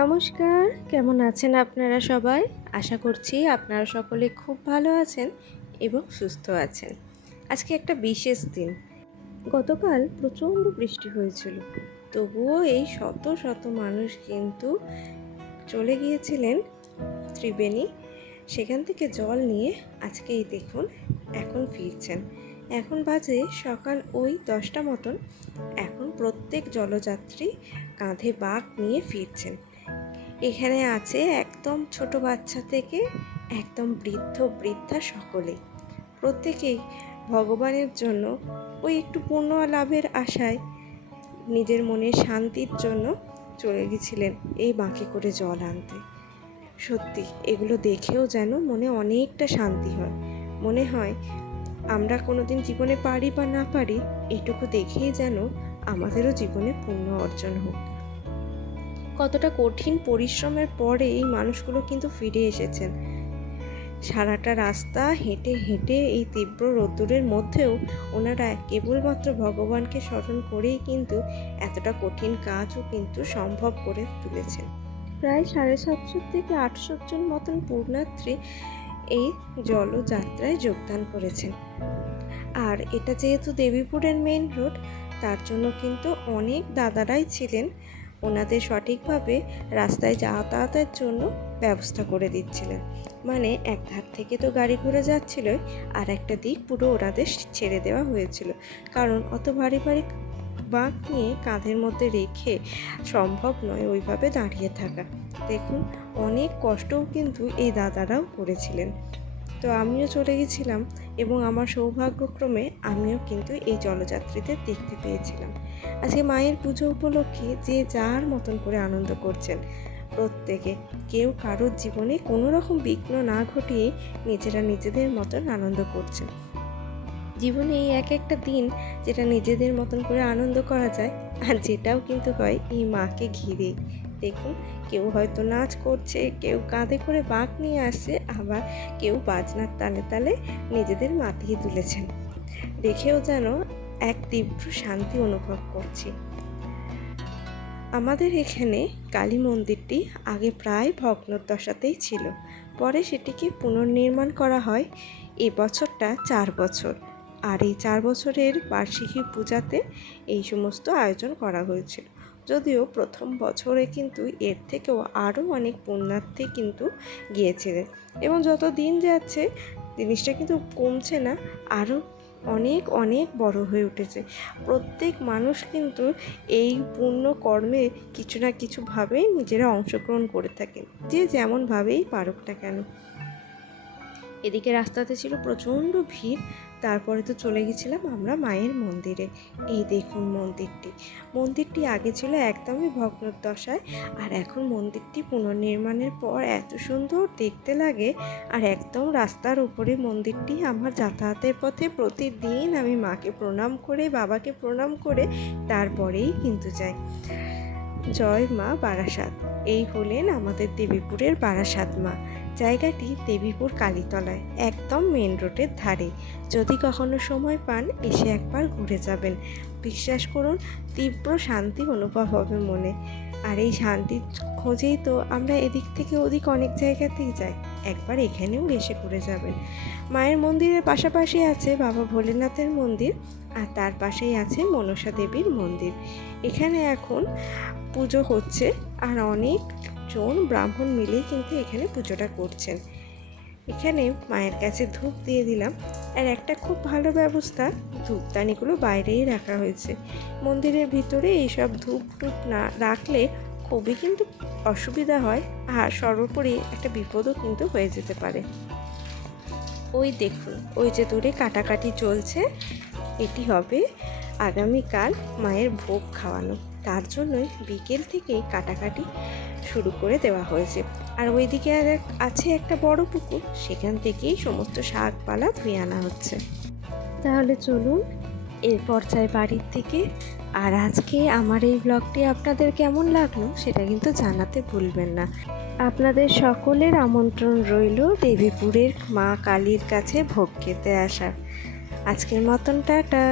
নমস্কার, কেমন আছেন আপনারা সবাই? আশা করছি আপনারা সকলে খুব ভালো আছেন এবং সুস্থ আছেন। আজকে একটা বিশেষ দিন। গতকাল প্রচণ্ড বৃষ্টি হয়েছিল, তবুও এই শত শত মানুষ কিন্তু চলে গিয়েছিলেন ত্রিবেণী। সেখান থেকে জল নিয়ে আজকেই দেখুন এখন ফিরছেন। এখন বাজে সকাল ওই 10টা মতন। এখন প্রত্যেক জলযাত্রী কাঁধে বাঁক নিয়ে ফিরছেন। এখানে আছে একদম ছোট বাচ্চা থেকে একদম বৃদ্ধ বৃদ্ধা সকলেই, প্রত্যেকেই ভগবানের জন্য ওই একটু পুণ্য লাভের আশায় নিজের মনের শান্তির জন্য চলে গেছিলেন এই বাঁকে করে জল আনতে। সত্যি এগুলো দেখেও যেন মনে অনেকটা শান্তি হয়। মনে হয় আমরা কোনোদিন জীবনে পারি বা না পারি, এটুকু দেখেই যেন আমাদেরও জীবনে পুণ্য অর্জন হোক। কতটা কঠিন পরিশ্রমের পরে এই মানুষগুলো কিন্তু ফিরে এসেছেন। সারাটা রাস্তা হেঁটে হেঁটে এই তীব্র রোদ্দুরের মধ্যেও ওনারা কেবলমাত্র ভগবানকে স্মরণ করেই কিন্তু এতটা কঠিন কাজও কিন্তু সম্ভব করে তুলেছেন। প্রায় 750 থেকে 800 জন মতন পুণ্যার্থী এই জলযাত্রায় যোগদান করেছেন। আর এটা যেহেতু দেবীপুরের মেইন রোড, তার জন্য কিন্তু অনেক দাদারাই ছিলেন, ওনাদের সঠিকভাবে রাস্তায় যাতায়াতের জন্য ব্যবস্থা করে দিচ্ছিলেন। মানে এক ধার থেকে তো গাড়ি ঘোড়া যাচ্ছিল, আর একটা দিক পুরো ওনাদের ছেড়ে দেওয়া হয়েছিল, কারণ অত ভারী ভারী বাঁক নিয়ে কাঁধের মধ্যে রেখে সম্ভব নয় ওইভাবে দাঁড়িয়ে থাকা। দেখুন অনেক কষ্টও কিন্তু এই দাদারাও করেছিলেন। তো আমিও চলে গেছিলাম এবং আমার সৌভাগ্যক্রমে আমিও কিন্তু এই জলযাত্রীদের দেখতে পেয়েছিলাম। আজকে মায়ের পুজো উপলক্ষে যে যার মতন করে আনন্দ করছেন প্রত্যেকে, কেউ কারোর জীবনে কোনো রকম বিঘ্ন না ঘটিয়ে নিজেরা নিজেদের মতন আনন্দ করছেন। জীবনে এই এক একটা দিন যেটা নিজেদের মতন করে আনন্দ করা যায়, আর যেটাও কিন্তু হয় এই মাকে ঘিরেই। দেখুন কেউ হয়তো নাচ করছে, কেউ কাঁধে করে বাঁক নিয়ে আসছে, আবার কেউ বাজনার তালে তালে নিজেদের মাতিয়ে তুলেছেন। দেখেও যেন এক তীব্র শান্তি অনুভব করছি। আমাদের এখানে কালী মন্দিরটি আগে প্রায় ভগ্নদশাতেই ছিল, পরে সেটিকে পুনর্নির্মাণ করা হয়। এই বছরটা 4 বছর, আর এই 4 বছরের বার্ষিকী পূজাতে এই সমস্ত আয়োজন করা হয়েছিল। যদিও প্রথম বছরে কিন্তু এর থেকেও আরও অনেক পুণ্যার্থী কিন্তু গিয়েছিলেন, এবং যত দিন যাচ্ছে জিনিসটা কিন্তু কমছে না, আরও অনেক অনেক বড় হয়ে উঠেছে। প্রত্যেক মানুষ কিন্তু এই পুণ্য কর্মে কিছু না কিছুভাবে নিজেরা অংশগ্রহণ করে থাকেন, যে যেমনভাবেই পারুক না কেন। এদিকে রাস্তাতে ছিল প্রচণ্ড ভিড়। তারপরে তো চলে গেছিলাম আমরা মায়ের মন্দিরে। এই দেখুন মন্দিরটি আগে ছিল একদমই ভগ্নদশায়, আর এখন মন্দিরটি পুনর্নির্মাণের পর এত সুন্দর দেখতে লাগে। আর একদম রাস্তার উপরে মন্দিরটি। আমার যাতায়াতের পথে প্রতিদিন আমি মাকে প্রণাম করে, বাবাকে প্রণাম করে তারপরেই কিন্তু যাই। জয় মা বারাসাত। এই হলেন আমাদের দেবীপুরের বারাসাত মা। জায়গাটি দেবীপুর কালীতলায়, একদম মেন রোডের ধারে। যদি কখনো সময় পান এসে একবার ঘুরে যাবেন, বিশ্বাস করুন তীব্র শান্তি অনুভব হবে মনে। আর এই শান্তির খোঁজেই তো আমরা এদিক থেকে ওদিক অনেক জায়গাতেই যাই, একবার এখানেও এসে ঘুরে যাবেন। মায়ের মন্দিরের পাশাপাশি আছে বাবা ভোলেনাথের মন্দির, আর তার পাশেই আছে মনসা দেবীর মন্দির। এখানে এখন পুজো হচ্ছে, আর অনেকজন ব্রাহ্মণ মিলে কিন্তু এখানে পুজোটা করছেন। এখানে মায়ের কাছে ধূপ দিয়ে দিলাম। আর একটা খুব ভালো ব্যবস্থা, ধূপদানিগুলো বাইরেই রাখা হয়েছে। মন্দিরের ভিতরে এইসব ধূপ টুপ না রাখলে খুবই কিন্তু অসুবিধা হয়, আর সর্বোপরি একটা বিপদও কিন্তু হয়ে যেতে পারে। ওই দেখুন ওই যে দূরে কাটাকাটি চলছে, এটি হবে আগামীকাল মায়ের ভোগ খাওয়ানো। তার জন্যই বিকেল থেকেই কাটাকাটি শুরু করে দেওয়া হয়েছে। আর ওইদিকে আছে একটা বড় পুকুর, সেখান থেকেই সমস্ত শাকপালা ধুয়ে আনা হচ্ছে। তাহলে চলুন এরপর যাই বাড়ির থেকে। আর আজকে আমার এই ব্লগটি আপনাদের কেমন লাগলো সেটা কিন্তু জানাতে ভুলবেন না। আপনাদের সকলের আমন্ত্রণ রইল দেবীপুরের মা কালীর কাছে ভোগ খেতে আসার। আজকের মতন টাটা।